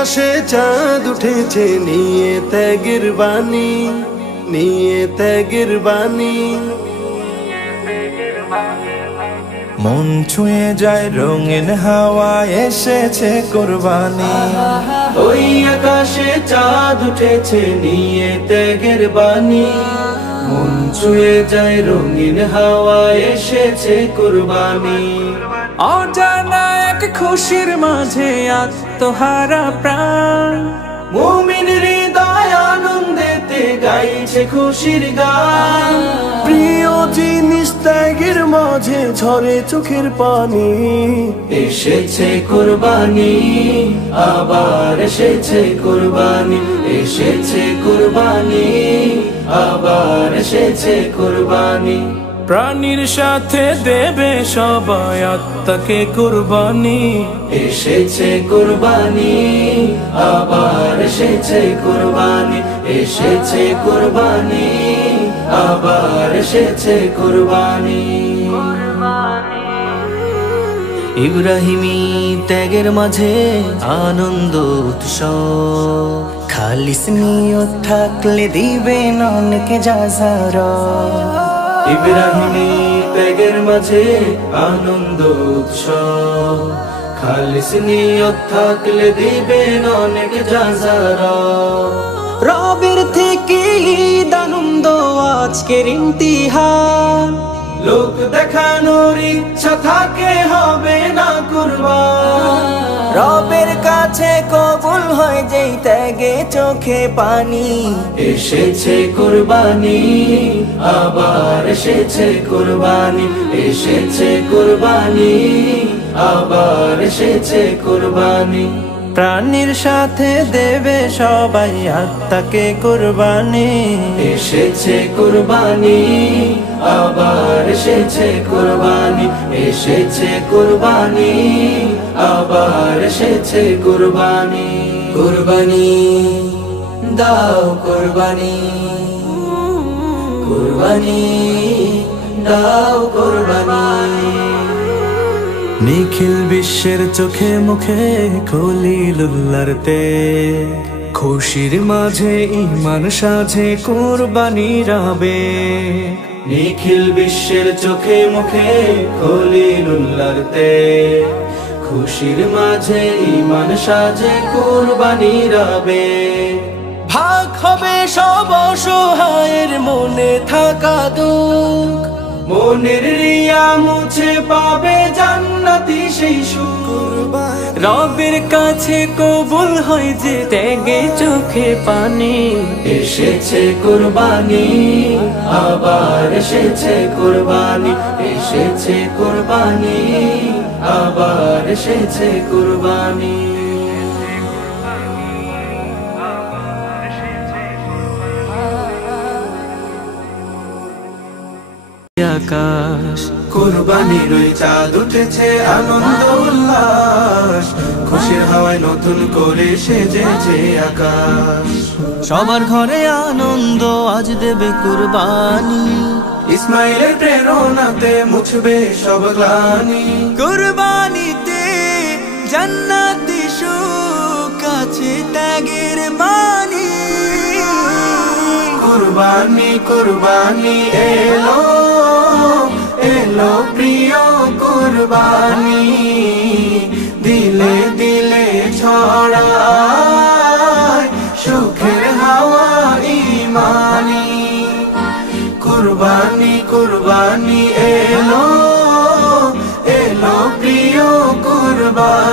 আকাশে চাঁদ উঠেছে নিয়ে ত্যাগের বাণী, নিয়ে ত্যাগের বাণী। মন ছুঁয়ে যায় রঙিন হাওয়া, এসেছে কুরবানি। ওই আকাশে চাঁদ উঠেছে নিয়ে ত্যাগের বাণী, মন ছুঁয়ে যায় রঙিন হাওয়া, এসেছে কুরবানি। অজানা এক খুশির মাঝে আত্মহারা প্রাণ, মুমিন হৃদয় আনন্দেতে গাইছে খুশির গান। প্রিয় জিনিস ত্যাগের মাঝে ঝরে চোখের পানি। এসেছে কুরবানি, আবার এসেছে কুরবানি, এসেছে কুরবানি, আবার এসেছে কুরবানি। প্রাণীর সাথে দেবে সবাই আত্মাকে কুরবানি। এসেছে কুরবানি, আবার এসেছে কুরবানি, এসেছে কুরবানি, আবার এসেছে কুরবানি। ইব্রাহিমী ত্যাগের মাঝে আনন্দ উৎসব, খালিস নিয়ত থাকলে দিবেন অনেকে যাজারা। ইব্রাহিমী ত্যাগের মাঝে আনন্দ উৎসব, খালিস নিয়ত থাকলে দিবেন অনেক যাজারা। রবের থেকে ঈদ আনন্দ আজকের ইমতিহান, লোক দেখানোর ইচ্ছা থাকে হবে না কুরবান। রবের কাছে কবুল হয় যেই ত্যাগে চোখে পানি। এসেছে কুরবানি, আবার এসেছে কুরবানি, এসেছে কুরবানি, আবার এসেছে কুরবানি। প্রাণীর সাথে দেবে সবাই আত্মাকে কুরবানি। এসেছে কুরবানি, আবার এসেছে কুরবানি, এসেছে কুরবানি, আবার এসেছে কুরবানি। কুরবানি দাও কুরবানি, কুরবানি দাও কুরবানি। নিখিল বিশ্বের চোখে মুখে খলিলুল্লাহর তেজ, খুশির মাঝে ঈমান সাজে কুরবানির আবেগ। নিখিল বিশ্বের চোখে মুখে খলিলুল্লাহর তেজ, খুশির মাঝে ঈমান সাজে কুরবানির আবেগ। ভাগ হবে সব অসহায়ের মনে থাকা দুঃখ, মনের রিয়া মুছে পাবে জান্নাতি সেই সুখ। রবের কাছে কবুল হয় যে ত্যাগে চোখে পানি। এসেছে কুরবানি, আবার এসেছে কুরবানি, এসেছে কুরবানি, আবার এসেছে কুরবানি। আকাশ কুরবানির ওই চাঁদ উঠেছে আনন্দ উল্লাস, খুশির হাওয়ায় নতুন করে সেজেছে আকাশ। সবার ঘরে আনন্দ আজ দেবে কুরবানি। ইসমাইলের প্রেরণাতে মুছবে সব গ্লানি। কুরবানিতে জান্নাতি সুখ আছে ত্যাগের বাণী। কুরবানি কুরবানি এলো, এলো প্রিয় কুরবানি, দিলে দিলে ছড়ায় সুখের হাওয়া ঈমানি। কুরবানি কুরবানি এলো, এলো প্রিয় কুরবানি।